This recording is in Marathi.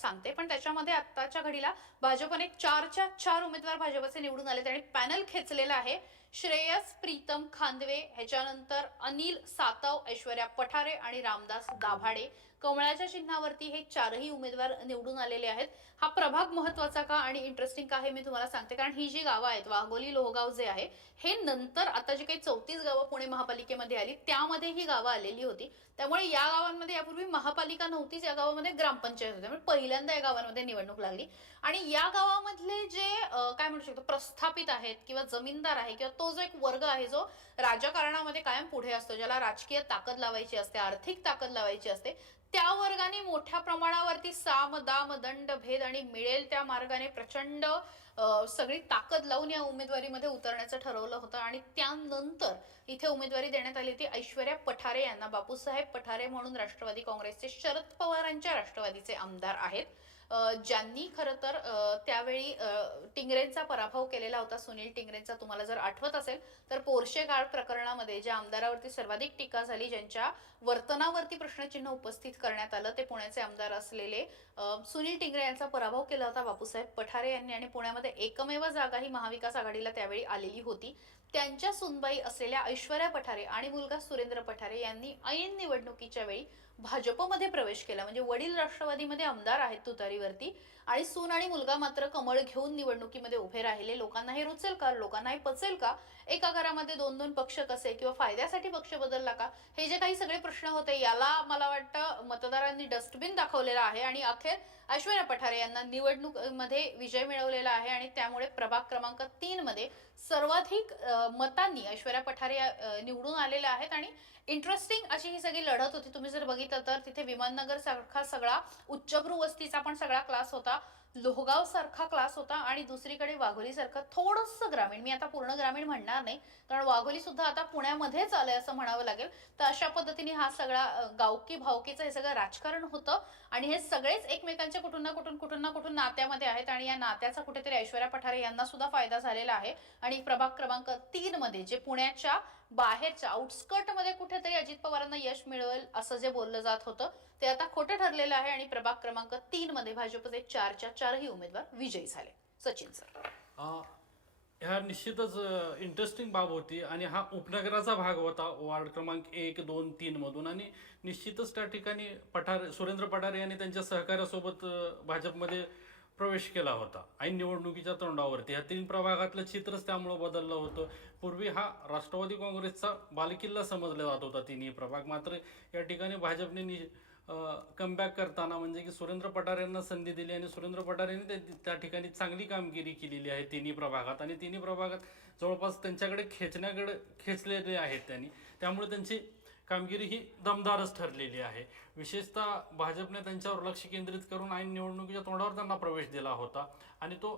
सांगते, पण त्याच्यामध्ये आत्ताच्या घडीला भाजपने 4च्या 4 उमेदवार भाजपचे निवडून आले आणि पॅनल खेचलेला आहे. श्रेयस प्रीतम खांदवे, ह्याच्यानंतर अनिल सातव, ऐश्वर्या पठारे आणि रामदास दाभाडे. कमळाच्या चिन्हावरती हे चारही उमेदवार निवडून आलेले आहेत. हा प्रभाग महत्वाचा का आणि इंटरेस्टिंग का हे मी तुम्हाला सांगते, कारण ही जी गावं आहेत, वाघोली, लोहगाव जे आहे, हे नंतर आता जी काही 34 गावं पुणे महापालिकेमध्ये आली त्यामध्ये ही गावं आलेली होती. त्यामुळे या गावांमध्ये यापूर्वी महापालिका नव्हतीच, या गावामध्ये ग्रामपंचायत होती. त्यामुळे पहिल्यांदा या गावांमध्ये निवडणूक लागली आणि या गावामधले जे काय म्हणू शकतो प्रस्थापित आहेत किंवा जमीनदार आहे किंवा तो जो एक वर्ग आहे जो राजकारणामध्ये कायम पुढे असतो, ज्याला राजकीय ताकद लावायची असते, आर्थिक ताकद लावायची असते, त्या वर्गाने मोठ्या प्रमाणावरती साम दाम दंड भेद आणि मिळेल त्या मार्गाने प्रचंड सगळी ताकद लावून या उमेदवारीमध्ये उतरण्याचं ठरवलं होतं. आणि त्यानंतर इथे उमेदवारी देण्यात आली होती ऐश्वर्या पठारे यांना. बापूसाहेब पठारे म्हणून राष्ट्रवादी काँग्रेसचे, शरद पवारांच्या राष्ट्रवादीचे आमदार आहेत, ज्यांनी खरं तर त्यावेळी टिंगरेंचा पराभव केलेला होता, सुनील टिंगरेंचा. तुम्हाला जर आठवत असेल तर पोर्शे काळ प्रकरणामध्ये ज्या आमदारावरती सर्वाधिक टीका झाली, ज्यांच्या वर्तनावरती प्रश्नचिन्ह उपस्थित करण्यात आलं, ते पुण्याचे आमदार असलेले सुनील टिंगरे यांचा पराभव केला होता बापूसाहेब पठारे यांनी. आणि पुण्यामध्ये एकमेव जागा ही महाविकास आघाडीला त्यावेळी आलेली होती. त्यांच्या सुनबाई असलेल्या ऐश्वर्या पठारे आणि मुलगा सुरेंद्र पठारे यांनी ऐन निवडणुकीच्या वेळी भाजपमध्ये प्रवेश केला. म्हणजे वडील राष्ट्रवादीमध्ये आमदार आहेत तुतारीवरती आणि सून आणि मुलगा मात्र कमळ घेऊन निवडणुकीमध्ये उभे राहिले. लोकांना हे रुचेल का, लोकांना हे पचेल का, एका घरामध्ये दोन दोन पक्ष कसे, किंवा फायद्यासाठी पक्ष बदलला का, हे जे काही सगळे प्रश्न होते, याला मला वाटतं मतदारांनी डस्टबिन दाखवलेला आहे आणि अखेर ऐश्वर्या पठारे यांना निवडणुकीमध्ये विजय मिळवलेला आहे. आणि त्यामुळे प्रभाग क्रमांक 3 मध्ये सर्वाधिक मतांनी ऐश्वर्या पठारे निवडून आलेल्या आहेत. आणि इंटरेस्टिंग अशी ही सगळी लढत होती. तुम्ही जर बघितलं तर तिथे विमाननगर सारखा सगळा उच्चभ्रू वस्तीचा पण सगळा क्लास होता, लोहगाव सारखा क्लास होता आणि दुसरीकडे वाघोली सारखं थोडंसं ग्रामीण, मी आता पूर्ण ग्रामीण म्हणणार नाही कारण वाघोली सुद्धा आता पुण्यामध्येच आलंय असं म्हणावं लागेल. तर अशा पद्धतीने हा सगळा गावकी भावकीचं हे सगळं राजकारण होतं आणि हे सगळेच एकमेकांच्या कुठून ना कुठून नात्यामध्ये आहेत आणि या नात्याचा कुठेतरी ऐश्वर्या पठारे यांना सुद्धा फायदा झालेला आहे. आणि प्रभाग क्रमांक 3 मध्ये जे पुण्याच्या बाहेरच्या आउटस्कर्ट मध्ये कुठेतरी अजित पवारांना यश मिळवेल असं जे बोललं जात होतं ते आता खोटं ठरलेलं आहे आणि प्रभाग क्रमांक 3 मध्ये भाजपचे 4च्या 4ही उमेदवार विजयी झाले. सचिन सर, ह्या निश्चितच इंटरेस्टिंग बाब होती आणि हा उपनगराचा भाग होता वार्ड क्रमांक 1, 2, 3 मधून. आणि निश्चितच त्या ठिकाणी सुरेंद्र पठारे यांनी त्यांच्या सहकार्यासोबत भाजपमध्ये प्रवेश केला होता ऐन निवडणुकीच्या तोंडावरती. ह्या 3 प्रभागातलं चित्रच त्यामुळे बदललं होतं. पूर्वी हा राष्ट्रवादी काँग्रेसचा बालेकिल्ला समजला जात होता तिन्ही प्रभाग. मात्र या ठिकाणी भाजपने कमबॅक करताना म्हणजे की सुरेंद्र पठारे यांना संधी दिली आणि सुरेंद्र पठारेंनी त्या ठिकाणी चांगली कामगिरी केलेली आहे तिन्ही प्रभागात. आणि तिन्ही प्रभागात जवळपास त्यांच्याकडे खेचलेले आहेत त्यांनी, त्यामुळे त्यांची कामगिरी ही दमदारच ठरलेली आहे. विशेषतः भाजपने त्यांच्यावर लक्ष केंद्रित करून ऐन निवडणुकीच्या तोंडावर त्यांना प्रवेश दिला होता आणि तो